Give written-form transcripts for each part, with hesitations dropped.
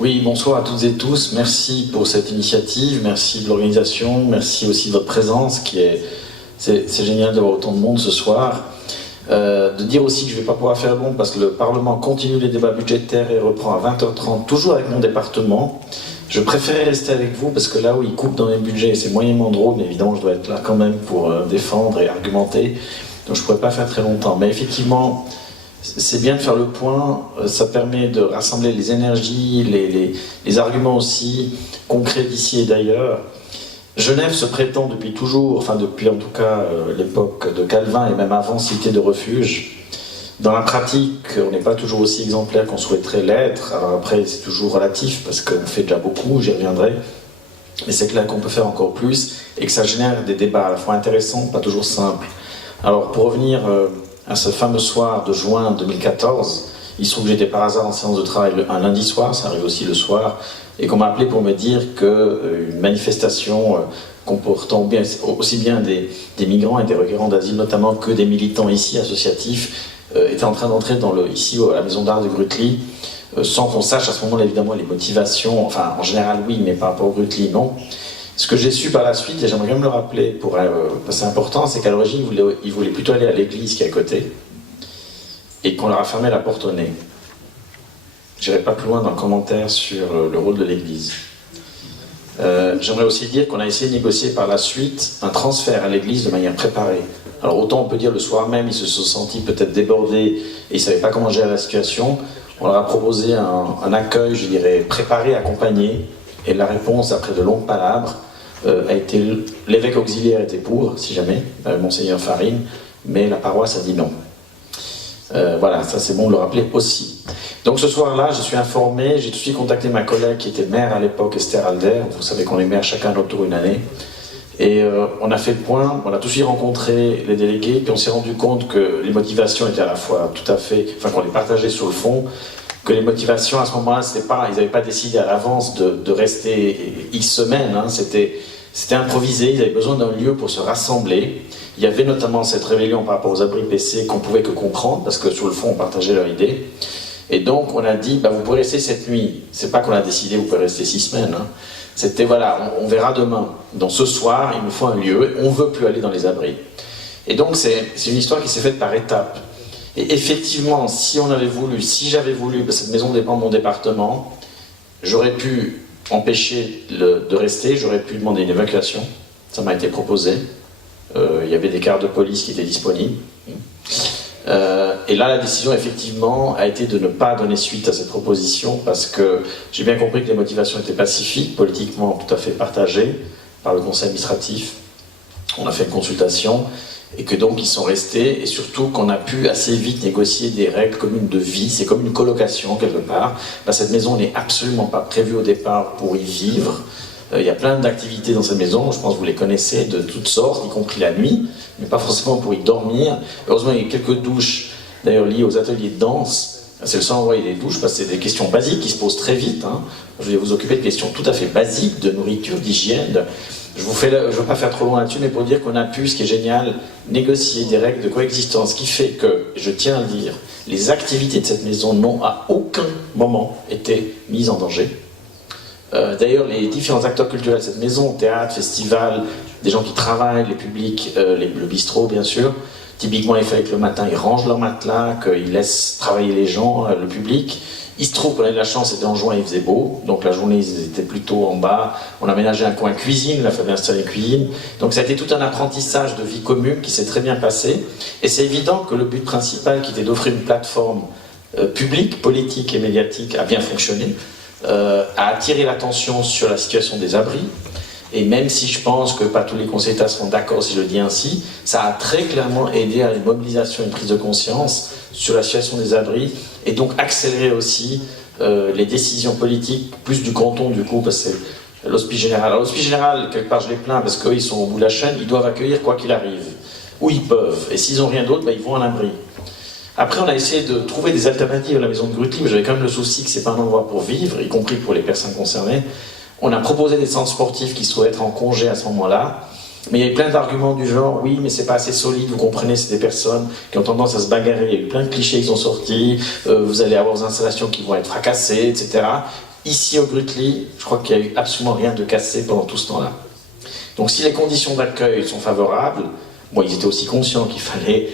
Oui, bonsoir à toutes et tous. Merci pour cette initiative, merci de l'organisation, merci aussi de votre présence, c'est génial d'avoir autant de monde ce soir. De dire aussi que je ne vais pas pouvoir faire long parce que le Parlement continue les débats budgétaires et reprend à 20h30, toujours avec mon département. Je préférais rester avec vous parce que là où ils coupent dans les budgets, c'est moyennement drôle, mais évidemment je dois être là quand même pour défendre et argumenter. Donc je ne pourrais pas faire très longtemps. Mais effectivement, c'est bien de faire le point, ça permet de rassembler les énergies, les arguments aussi, concrets d'ici et d'ailleurs. Genève se prétend depuis toujours, enfin depuis en tout cas l'époque de Calvin et même avant, cité de refuge. Dans la pratique, on n'est pas toujours aussi exemplaire qu'on souhaiterait l'être. Alors après, c'est toujours relatif parce qu'on fait déjà beaucoup, j'y reviendrai. Mais c'est clair qu'on peut faire encore plus et que ça génère des débats à la fois intéressants, pas toujours simples. Alors pour revenir à ce fameux soir de juin 2014, il se trouve que j'étais par hasard en séance de travail un lundi soir, ça arrive aussi le soir, et qu'on m'a appelé pour me dire qu'une manifestation comportant aussi bien des migrants et des requérants d'asile notamment que des militants ici associatifs était en train d'entrer ici à la maison d'art de Grutli, sans qu'on sache à ce moment-là évidemment les motivations, enfin en général oui, mais par rapport au Grutli non. Ce que j'ai su par la suite, et j'aimerais quand même le rappeler parce que c'est important, c'est qu'à l'origine ils voulaient plutôt aller à l'église qui est à côté et qu'on leur a fermé la porte au nez. Je n'irai pas plus loin dans le commentaire sur le rôle de l'église. J'aimerais aussi dire qu'on a essayé de négocier par la suite un transfert à l'église de manière préparée. Alors autant on peut dire le soir même, ils se sont sentis peut-être débordés et ils ne savaient pas comment gérer la situation. On leur a proposé un accueil, je dirais, préparé, accompagné. Et la réponse, après de longues palabres, a été l'évêque auxiliaire était pour, si jamais, Monseigneur Farine, mais la paroisse a dit non. Voilà, ça c'est bon de le rappeler aussi. Donc ce soir-là, je suis informé, j'ai tout de suite contacté ma collègue qui était maire à l'époque, Esther Alder. Vous savez qu'on est maire chacun à notre tour une année. Et on a fait le point, on a tout de suite rencontré les délégués, puis on s'est rendu compte que les motivations étaient à la fois tout à fait, enfin qu'on les partageait sur le fond, que les motivations à ce moment-là, ils n'avaient pas décidé à l'avance de rester X semaines, hein, c'était improvisé, ils avaient besoin d'un lieu pour se rassembler. Il y avait notamment cette rébellion par rapport aux abris PC qu'on pouvait que comprendre, parce que sur le fond, on partageait leur idée. Et donc, on a dit, vous pouvez rester cette nuit. C'est pas qu'on a décidé, vous pouvez rester 6 semaines. Hein. C'était, voilà, on verra demain. Donc ce soir, il nous faut un lieu, on ne veut plus aller dans les abris. Et donc, c'est une histoire qui s'est faite par étapes. Et effectivement, si j'avais voulu, cette maison dépend de mon département, j'aurais pu empêcher de rester, j'aurais pu demander une évacuation. Ça m'a été proposé. Il y avait des cars de police qui étaient disponibles. Et là, la décision, effectivement, a été de ne pas donner suite à cette proposition parce que j'ai bien compris que les motivations étaient pacifiques, politiquement tout à fait partagées par le conseil administratif. On a fait une consultation et que donc ils sont restés et surtout qu'on a pu assez vite négocier des règles communes de vie. C'est comme une colocation quelque part. Cette maison n'est absolument pas prévue au départ pour y vivre. Il y a plein d'activités dans cette maison, je pense que vous les connaissez de toutes sortes, y compris la nuit, mais pas forcément pour y dormir. Heureusement, il y a quelques douches, d'ailleurs liées aux ateliers de danse. C'est le seul endroit où il y a des douches, parce que c'est des questions basiques qui se posent très vite. Hein. Je vais vous occuper de questions tout à fait basiques, de nourriture, d'hygiène. Je ne veux pas faire trop loin là-dessus, mais pour dire qu'on a pu, ce qui est génial, négocier des règles de coexistence, ce qui fait que, je tiens à le dire, les activités de cette maison n'ont à aucun moment été mises en danger. D'ailleurs, les différents acteurs culturels de cette maison, théâtre, festival, des gens qui travaillent, les publics, le bistrot bien sûr, typiquement il fallait que le matin ils rangent leur matelas, qu'ils laissent travailler les gens, le public. Il se trouve qu'on a eu de la chance, c'était en juin, il faisait beau, donc la journée ils étaient plutôt en bas. On a aménagé un coin cuisine, il a fallu installer une cuisine. Donc ça a été tout un apprentissage de vie commune qui s'est très bien passé. Et c'est évident que le but principal qui était d'offrir une plateforme publique, politique et médiatique a bien fonctionné. A attiré l'attention sur la situation des abris, et même si je pense que pas tous les conseillers d'État seront d'accord si je le dis ainsi, ça a très clairement aidé à une mobilisation, une prise de conscience sur la situation des abris, et donc accéléré aussi les décisions politiques, plus du canton du coup, parce que c'est l'hospice général. Alors l'hospice général, quelque part je les plains parce qu'eux ils sont au bout de la chaîne, ils doivent accueillir quoi qu'il arrive, où ils peuvent, et s'ils n'ont rien d'autre, ils vont à l'abri. Après, on a essayé de trouver des alternatives à la maison de Grutli, mais j'avais quand même le souci que ce n'est pas un endroit pour vivre, y compris pour les personnes concernées. On a proposé des centres sportifs qui souhaient être en congé à ce moment-là, mais il y avait plein d'arguments du genre, oui, mais c'est pas assez solide, vous comprenez, c'est des personnes qui ont tendance à se bagarrer, il y a eu plein de clichés qui sont sortis, vous allez avoir des installations qui vont être fracassées, etc. Ici au Grutli, je crois qu'il n'y a eu absolument rien de cassé pendant tout ce temps-là. Donc si les conditions d'accueil sont favorables, bon, ils étaient aussi conscients qu'il fallait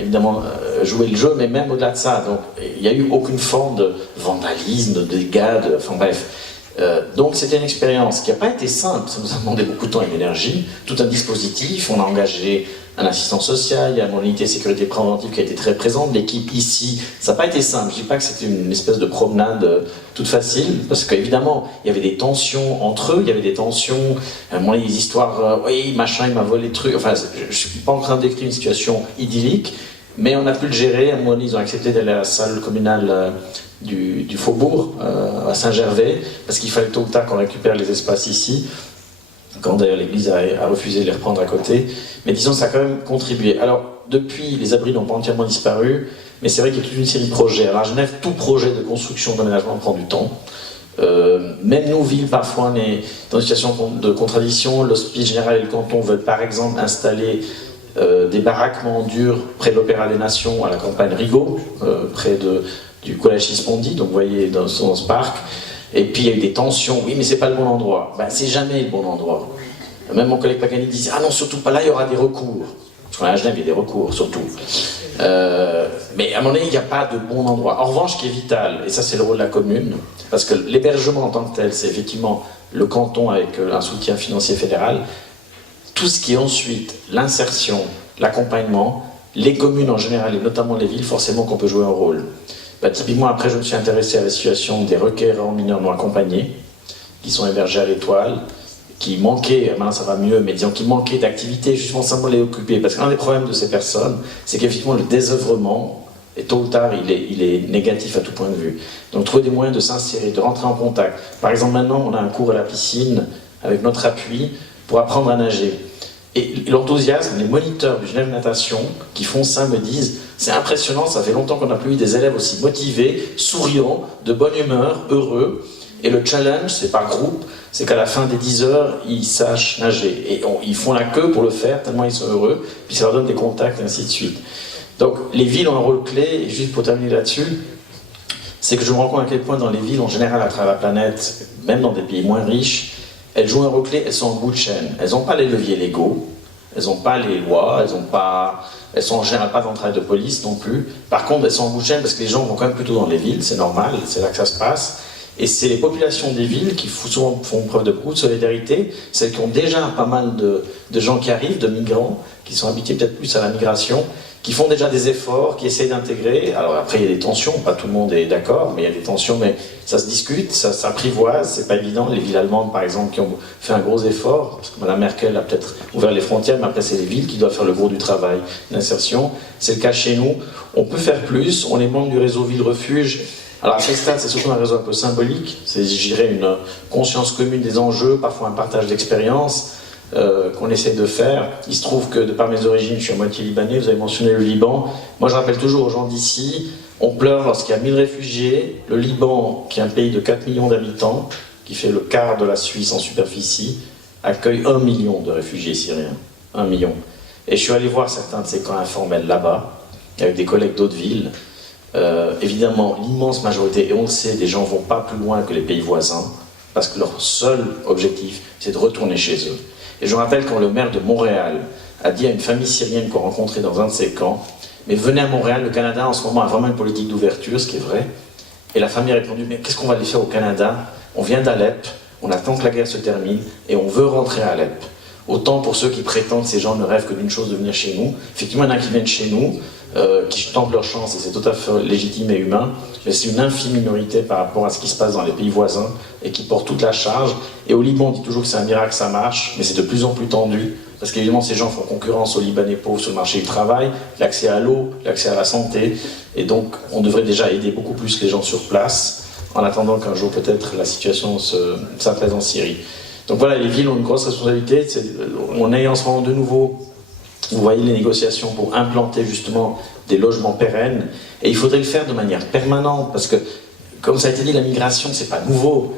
évidemment jouer le jeu, mais même au-delà de ça, donc il n'y a eu aucune forme de vandalisme, de dégâts, enfin bref. Donc c'était une expérience qui n'a pas été simple, ça nous a demandé beaucoup de temps et d'énergie, tout un dispositif, on a engagé un assistant social, il y a mon unité sécurité préventive qui a été très présente, l'équipe ici, ça n'a pas été simple, je ne dis pas que c'était une espèce de promenade toute facile, parce qu'évidemment il y avait des tensions entre eux, il y avait des tensions, moi les histoires, oui machin il m'a volé le truc, enfin je ne suis pas en train de décrire une situation idyllique, mais on a pu le gérer, à un moment donné ils ont accepté d'aller à la salle communale du Faubourg, à Saint-Gervais, parce qu'il fallait tôt ou tard qu'on récupère les espaces ici, quand d'ailleurs l'Église a refusé de les reprendre à côté. Mais disons, ça a quand même contribué. Alors, depuis, les abris n'ont pas entièrement disparu, mais c'est vrai qu'il y a toute une série de projets. Alors à Genève, tout projet de construction d'aménagement prend du temps. Même nous, villes, parfois, on est dans une situation de contradiction. L'Hospice Général et le canton veulent par exemple installer des baraquements durs près de l'Opéra des Nations, à la campagne Rigaud, près du collège Sismondi, donc vous voyez dans ce parc. Et puis il y a eu des tensions, oui mais c'est pas le bon endroit. Ben, c'est jamais le bon endroit. Même mon collègue Pagani disait, ah non surtout pas là, il y aura des recours. Parce qu'à Genève il y a des recours surtout. Mais à un moment donné il n'y a pas de bon endroit. En revanche ce qui est vital, et ça c'est le rôle de la commune, parce que l'hébergement en tant que tel c'est effectivement le canton avec un soutien financier fédéral, tout ce qui est ensuite l'insertion, l'accompagnement, les communes en général et notamment les villes, forcément qu'on peut jouer un rôle. Bah, typiquement, après, je me suis intéressé à la situation des requérants mineurs non accompagnés, qui sont hébergés à l'Étoile, qui manquaient, maintenant ça va mieux, mais disons qui manquaient d'activité, justement simplement les occuper. Parce qu'un des problèmes de ces personnes, c'est qu'effectivement le désœuvrement, et tôt ou tard, il est négatif à tout point de vue. Donc trouver des moyens de s'insérer, de rentrer en contact. Par exemple, maintenant, on a un cours à la piscine, avec notre appui, pour apprendre à nager. Et l'enthousiasme, les moniteurs du Genève Natation qui font ça me disent c'est impressionnant, ça fait longtemps qu'on n'a plus eu des élèves aussi motivés, souriants, de bonne humeur, heureux. Et le challenge, c'est par groupe, c'est qu'à la fin des 10 heures, ils sachent nager. Et ils font la queue pour le faire, tellement ils sont heureux, puis ça leur donne des contacts, et ainsi de suite. Donc les villes ont un rôle clé, et juste pour terminer là-dessus, c'est que je me rends compte à quel point dans les villes, en général à travers la planète, même dans des pays moins riches, elles jouent un rôle clé, elles sont en bout de chaîne. Elles n'ont pas les leviers légaux, elles n'ont pas les lois, elles sont en général pas dans le travail de police non plus. Par contre, elles sont en bout de chaîne parce que les gens vont quand même plutôt dans les villes, c'est normal, c'est là que ça se passe. Et c'est les populations des villes qui souvent font preuve de beaucoup de solidarité, celles qui ont déjà pas mal de gens qui arrivent, de migrants, qui sont habitués peut-être plus à la migration, qui font déjà des efforts, qui essayent d'intégrer. Alors après, il y a des tensions, pas tout le monde est d'accord, mais il y a des tensions, mais ça se discute, ça s'apprivoise, c'est pas évident. Les villes allemandes, par exemple, qui ont fait un gros effort, parce que Mme Merkel a peut-être ouvert les frontières, mais après, c'est les villes qui doivent faire le gros du travail d'insertion. C'est le cas chez nous. On peut faire plus, on est membre du réseau Ville-Refuge. Alors à ce stade, c'est surtout un réseau un peu symbolique, c'est, je dirais, une conscience commune des enjeux, parfois un partage d'expériences, qu'on essaie de faire. Il se trouve que de par mes origines, je suis à moitié libanais, vous avez mentionné le Liban. Moi je rappelle toujours aux gens d'ici, on pleure lorsqu'il y a 1000 réfugiés. Le Liban, qui est un pays de 4 millions d'habitants, qui fait le quart de la Suisse en superficie, accueille 1 million de réfugiés syriens. 1 million. Et je suis allé voir certains de ces camps informels là-bas, avec des collègues d'autres villes. Évidemment, l'immense majorité, et on le sait, des gens ne vont pas plus loin que les pays voisins, parce que leur seul objectif, c'est de retourner chez eux. Et je rappelle quand le maire de Montréal a dit à une famille syrienne qu'on rencontrait dans un de ces camps, mais venez à Montréal, le Canada en ce moment a vraiment une politique d'ouverture, ce qui est vrai. Et la famille a répondu, mais qu'est-ce qu'on va aller faire au Canada? On vient d'Alep, on attend que la guerre se termine, et on veut rentrer à Alep. Autant pour ceux qui prétendent, ces gens ne rêvent que d'une chose, de venir chez nous. Effectivement, il y en a qui viennent chez nous, qui tentent leur chance, et c'est tout à fait légitime et humain, mais c'est une infime minorité par rapport à ce qui se passe dans les pays voisins, et qui portent toute la charge. Et au Liban, on dit toujours que c'est un miracle, ça marche, mais c'est de plus en plus tendu, parce qu'évidemment, ces gens font concurrence aux Libanais pauvres sur le marché du travail, l'accès à l'eau, l'accès à la santé, et donc on devrait déjà aider beaucoup plus les gens sur place, en attendant qu'un jour peut-être la situation s'apaise en Syrie. Donc voilà, les villes ont une grosse responsabilité. On est en ce moment de nouveau, vous voyez les négociations pour implanter justement des logements pérennes, et il faudrait le faire de manière permanente, parce que Comme ça a été dit, la migration, c'est pas nouveau.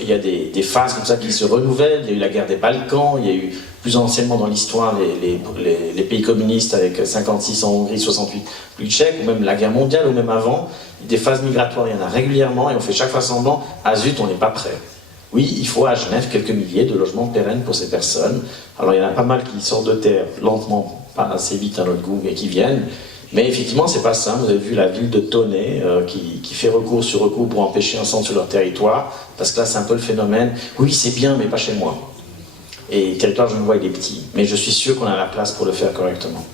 Il y a des phases comme ça qui se renouvellent. Il y a eu la guerre des Balkans, il y a eu plus anciennement dans l'histoire les pays communistes avec 56 en Hongrie, 68 plus tchèques, ou même la guerre mondiale, ou même avant. Des phases migratoires, il y en a régulièrement, et on fait chaque fois semblant, ah zut, on n'est pas prêt. Oui, il faut à Genève quelques milliers de logements pérennes pour ces personnes. Alors il y en a pas mal qui sortent de terre lentement, pas assez vite à notre goût, mais qui viennent. Mais effectivement, c'est pas simple. Vous avez vu la ville de Tonnet qui fait recours sur recours pour empêcher un centre sur leur territoire, parce que là, c'est un peu le phénomène. Oui, c'est bien, mais pas chez moi. Et le territoire genevois, il est petit. Mais je suis sûr qu'on a la place pour le faire correctement.